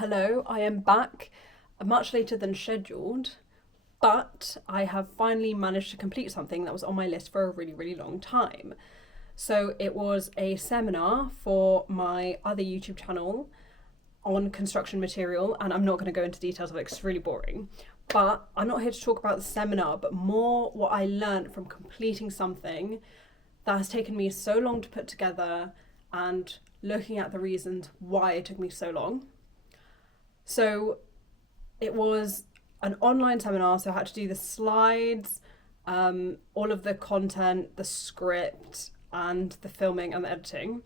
Hello, I am back much later than scheduled, but I have finally managed to complete something that was on my list for a really, really long time. So it was a seminar for my other YouTube channel on construction material, and I'm not going to go into details of it because it's really boring. But I'm not here to talk about the seminar, but more what I learned from completing something that has taken me so long to put together and looking at the reasons why it took me so long. So it was an online seminar, so I had to do the slides, all of the content, the script, and the filming and the editing.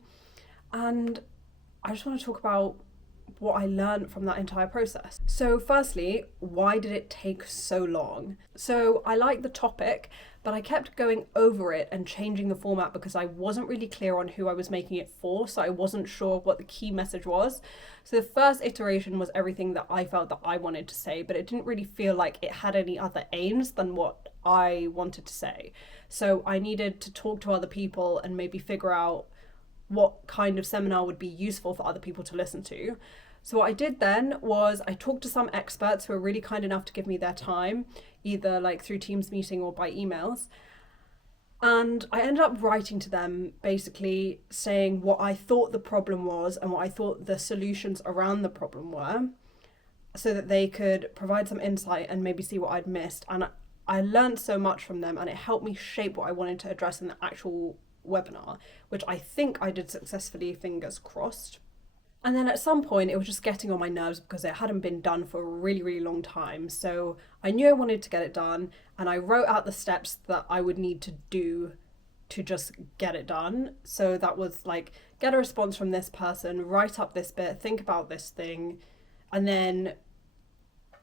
And I just want to talk about what I learned from that entire process. So firstly, why did it take so long? So I liked the topic, but I kept going over it and changing the format because I wasn't really clear on who I was making it for, so I wasn't sure what the key message was. So the first iteration was everything that I felt that I wanted to say, but it didn't really feel like it had any other aims than what I wanted to say. So I needed to talk to other people and maybe figure out what kind of seminar would be useful for other people to listen to. So what I did then was I talked to some experts who were really kind enough to give me their time, either like through Teams meeting or by emails. And I ended up writing to them basically saying what I thought the problem was and what I thought the solutions around the problem were, so that they could provide some insight and maybe see what I'd missed. And I learned so much from them, and it helped me shape what I wanted to address in the actual webinar, which I think I did successfully, fingers crossed. And then at some point it was just getting on my nerves because it hadn't been done for a really, really long time. So I knew I wanted to get it done, and I wrote out the steps that I would need to do to just get it done. So that was like, get a response from this person, write up this bit, think about this thing, and then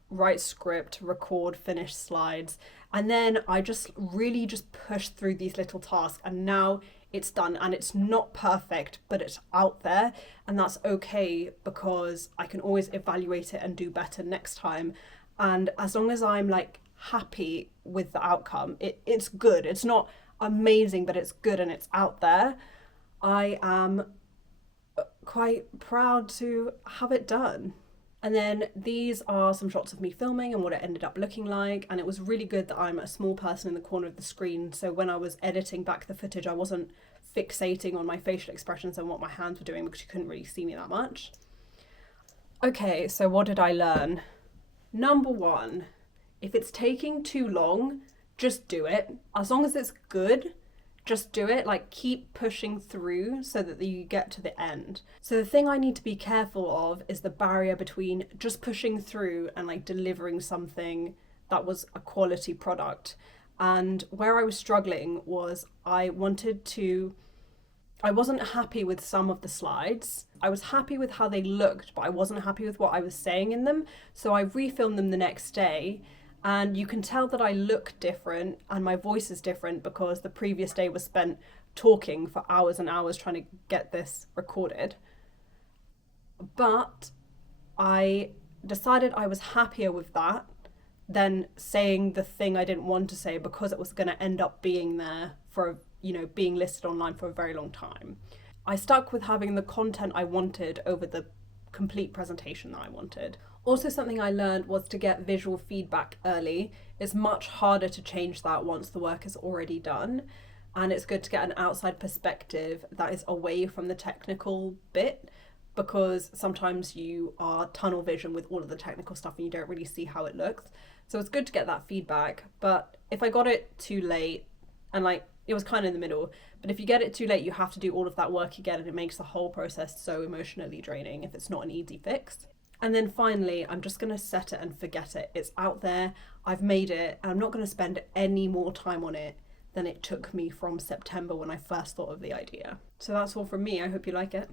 write script, record, finish slides. And then I just really just pushed through these little tasks, and now it's done, and it's not perfect, but it's out there, and that's okay because I can always evaluate it and do better next time. And as long as I'm like happy with the outcome, it's good. It's not amazing, but it's good and it's out there. I am quite proud to have it done. And then these are some shots of me filming and what it ended up looking like. And it was really good that I'm a small person in the corner of the screen. So when I was editing back the footage, I wasn't fixating on my facial expressions and what my hands were doing because you couldn't really see me that much. Okay, so what did I learn? Number one, if it's taking too long, just do it. As long as it's good, just do it. Like, keep pushing through so that you get to the end. So the thing I need to be careful of is the barrier between just pushing through and like delivering something that was a quality product. And where I was struggling was I wasn't happy with some of the slides. I was happy with how they looked, but I wasn't happy with what I was saying in them. So I refilmed them the next day. And you can tell that I look different and my voice is different because the previous day was spent talking for hours and hours trying to get this recorded. But I decided I was happier with that than saying the thing I didn't want to say because it was going to end up being there for, being listed online for a very long time. I stuck with having the content I wanted over the complete presentation that I wanted. Also, something I learned was to get visual feedback early. It's much harder to change that once the work is already done. And it's good to get an outside perspective that is away from the technical bit, because sometimes you are tunnel vision with all of the technical stuff and you don't really see how it looks. So it's good to get that feedback. But if I got it too late, and it was kind of in the middle, but if you get it too late, you have to do all of that work again, and it makes the whole process so emotionally draining if it's not an easy fix. And then finally, I'm just going to set it and forget it. It's out there, I've made it, and I'm not going to spend any more time on it than it took me from September when I first thought of the idea. So that's all from me. I hope you like it.